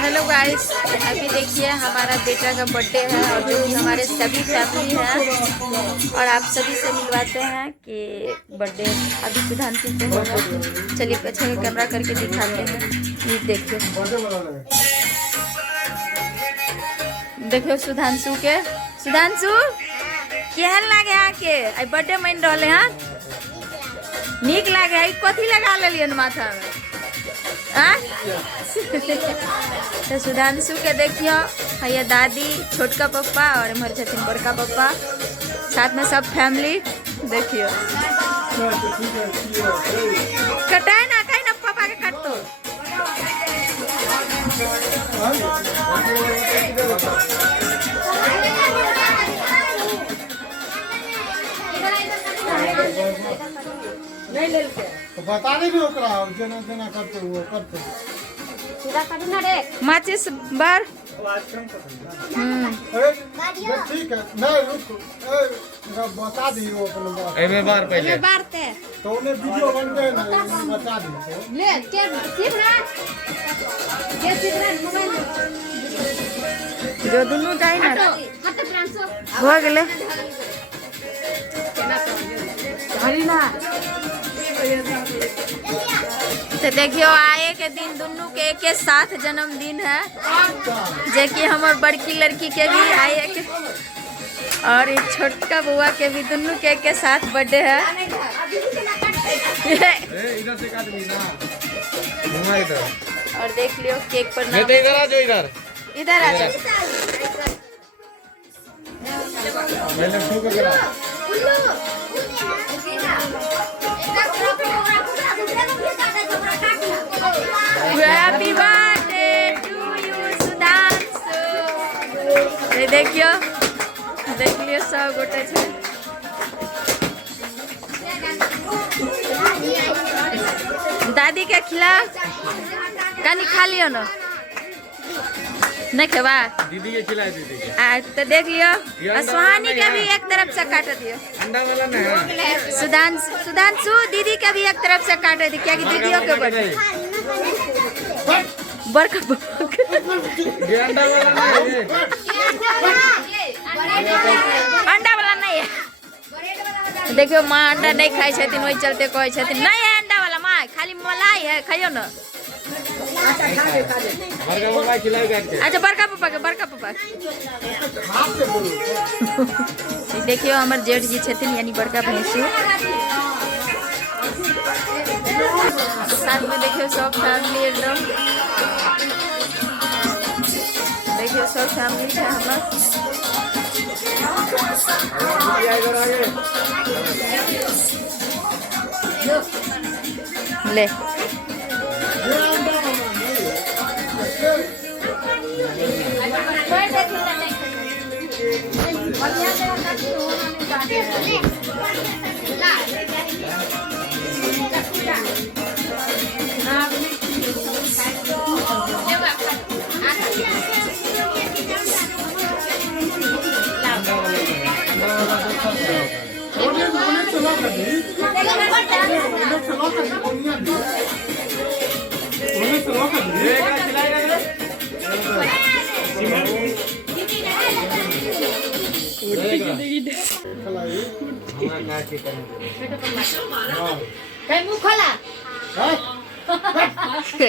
Hello guys, अभी देखिए हमारा बेटा का बर्थडे है और जो कि हमारे सभी फैमिली है और आप सभी से मिलवाते हैं कि बर्थडे अभी सुधांशु से होगा। चलिए पीछे कैमरा करके दिखाते हैं। ये देखिए देखियो सुधांशु के। सुधांशु केहन लागे आके आई बर्थडे मन रहे हैं? नीक लागे है? कथी लगा लेलिए माथा में? तो सुधांशु के देखियो है दादी, छोटका पप्पा और हमारे छथिन बड़का पप्पा, साथ में सब फैमिली देखियो। कटाए ना कहीं ना पापा के काट तो। तो बता दे भी ओकरा जना जना करते वो करते सीधा काट ना रे माचिस बार। ठीक है नहीं रुक बता दी वो अपने बात एमे बार पहले बारते तो उन्हें वीडियो बन गए ना बता दी ले के सीख रहा के सीख रहा मोबाइल जो दोनों जाए ना हो गेले हरी ना। तो देखियो आए के दिन दोनों के एक साथ जन्मदिन है, जे कि हमार बड़की लड़की के भी आए के और एक छोटका बुआ के भी दोनों के एक साथ बर्थडे है। इधर से काट भी ना घुमा इधर और देख लियो केक पर मैं तो इधर आ जाओ इधर आ जाओ। पहले शुरू करा happy birthday to you Sudhanshu. देखियो देख लियो सब गोटे छे। दादी के खिला कनी खा लियो ना, नहीं खेबा दीदी के खिलाए दीदी के। तो देख लियो सुहानी के भी एक तरफ से काट दियो। अंडा वाला नहीं है सुधांशु दीदी के भी एक तरफ से काट दियो क्या कि दीदियों के बर्थडे बरका ये अंडा वाला नहीं है अंडा वाला नहीं है। देखियो माँ अंडा नहीं खाई छथिन, वही चलते कहे छथिन नहीं है अंडा वाला माँ खाली मलाई है खाइयो ना। बड़का पापा खिलाए करके। अच्छा बड़का पापा देखियो हमारे जेठ जी छथिन यानी बड़का भैंसू, साथ में देखियो सब फैमिली एकदम देखियो सब फैमिली है हमार। ले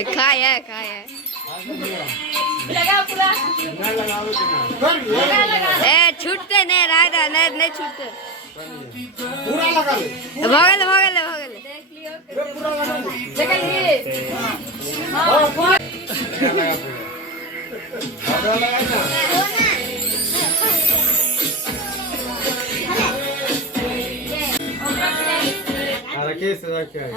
खाया ए छूटते नहीं राधा नहीं छूटते पूरा लगा ले भगल देख लियो देख लिए राकेश राकेश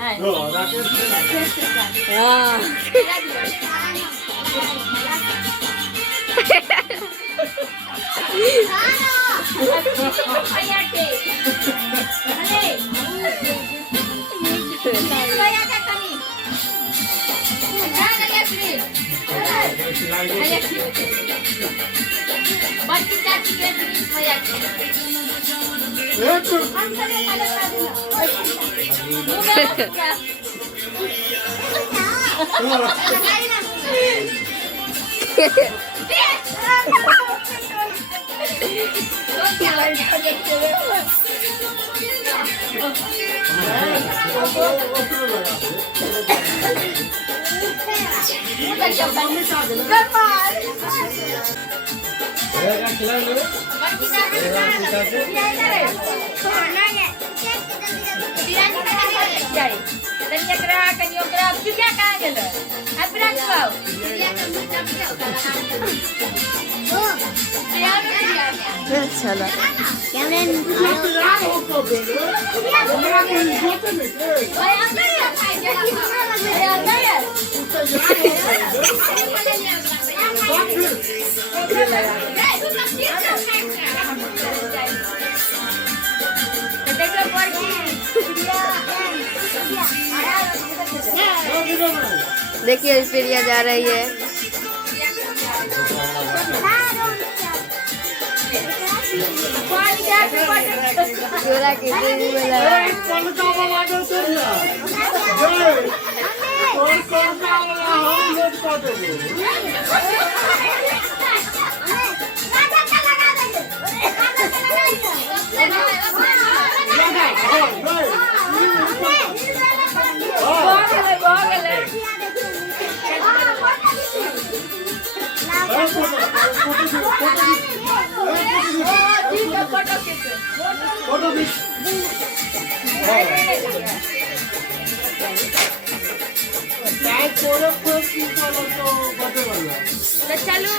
खिला लो अच्छा लगा। देखिए प्रिया जा रही है। चोरा के देवी वाला पलका वाला जो तेरिया और पलका वाला हम लोग कर देंगे चलो